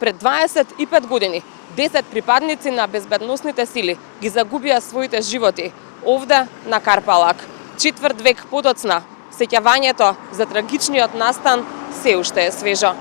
Пред 25 години 10 припадници на безбедносните сили ги загубија своите животи овде на Карпалак. Четврт век подоцна, сеќавањето за трагичниот настан се уште е свежо.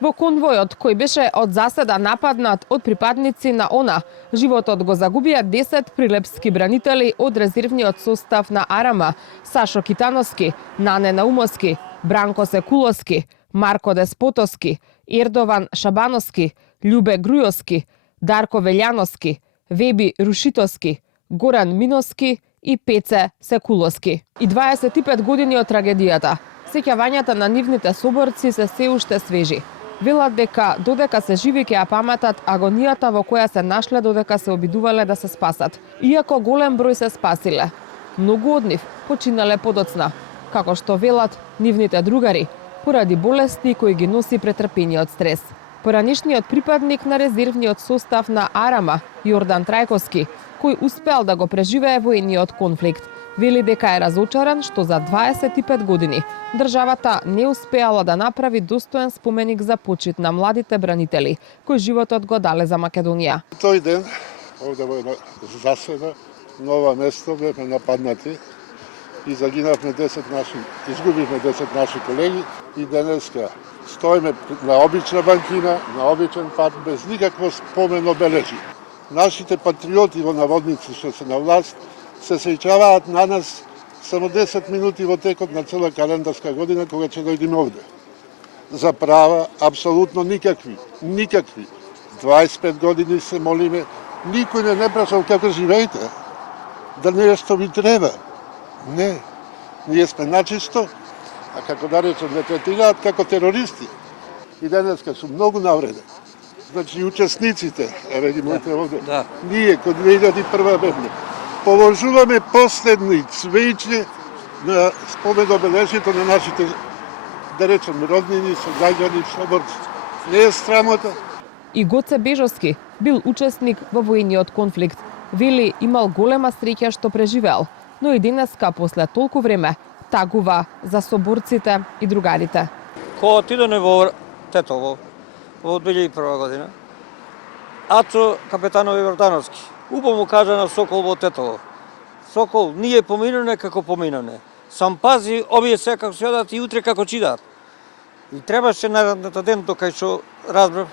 Во конвојот, кој беше од заседа нападнат од припадници на ОНА, животот го загубија 10 прилепски бранители од резервниот состав на Арама: Сашо Китановски, Нане Наумовски, Бранко Секуловски, Марко Деспотовски, Ердован Шабановски, Љубе Грујовски, Дарко Велјановски, Веби Рушитовски, Горан Миновски и Пеце Секуловски. И 25 години од трагедијата, сеќавањата на нивните соборци се уште свежи. Велат дека додека се живи ќе ја паметат агонијата во која се нашле додека се обидувале да се спасат. Иако голем број се спасиле, многу од нив починале подоцна, како што велат нивните другари, поради болести кои ги носи претрпениот стрес. Поранишниот припадник на резервниот состав на Арама, Јордан Трајковски, кој успеал да го преживее воениот конфликт, вели дека е разочаран што за 25 години државата не успеала да направи достоен споменик за почит на младите бранители кои животот го дале за Македонија. Тој ден, овде во една заседа, нова место, бевме нападнати и загинавме 10 наши, изгубивме 10 наши колеги и денеска стоиме на обична банкина, на обичен пат, без никакво спомен обележи. Нашите патриоти во наводници што се на власт се сеќаваат на нас само 10 минути во текот на цела календарска година кога ќе дојдеме овде. За права апсолутно никакви. 25 години се молиме, никој не прашал како живеете, да нешто ви треба. Не, ние сме начисто, а како да речем, не третираат како терористи. И денеска су многу навредени. Значи, учесниците, еве ги моите овде, ние кod 2001 бевме, положуваме последни цвеќи на споменобележјето на нашите, да речем, роднини, согаѓани, соборци. Не е срамота. И Гоце Бежовски бил учесник во воениот конфликт. Вели имал голема среќа што преживеал, но и денеска после толку време тагува за соборците и другарите. Кога отидеме во Тетово во 2001 година, Ацо Капетанови Јордановски убаво му кажа на Сокол во Тетово: Сокол, ние поминуваме како поминуваме. Сам пази, овие се како се одат и утре како чидат. И требаше на ден докај што разбрав,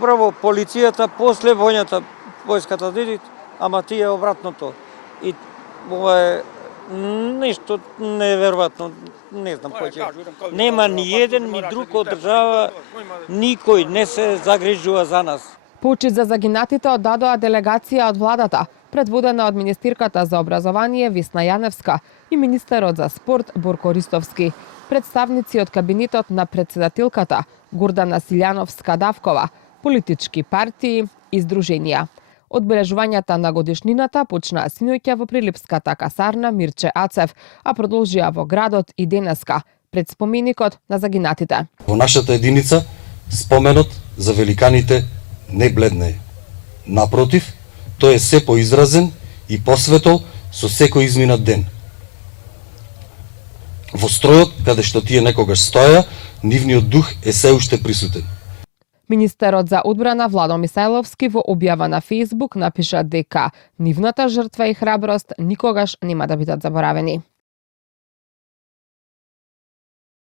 прво полицијата, после војската дидит, ама тие обратното. И ова е нешто неверојатно, не знам кој ќе. Нема ни еден, ни друг од држава, никој не се загрижува за нас. Почит за загинатите оддадоа делегација од владата, предводена од министерката за образование Весна Јаневска и министерот за спорт Борко Ристовски, представници од кабинетот на претседателката Гордана Силјановска-Давкова, политички партии и здруженија. Одбележувањата на годишнината почнаа синоќа во Прилепската касарна Мирче Ацев, а продолжија во градот и денеска пред споменикот на загинатите. Во нашата единица споменот за великаните не бледне. Напротив, тој е се поизразен и посветол со секој изминат ден. Во стројот, каде што тие некогаш стоја, нивниот дух е се уште присутен. Министерот за одбрана Владо Мисајловски во објава на Facebook напиша дека нивната жртва и храброст никогаш нема да бидат заборавени.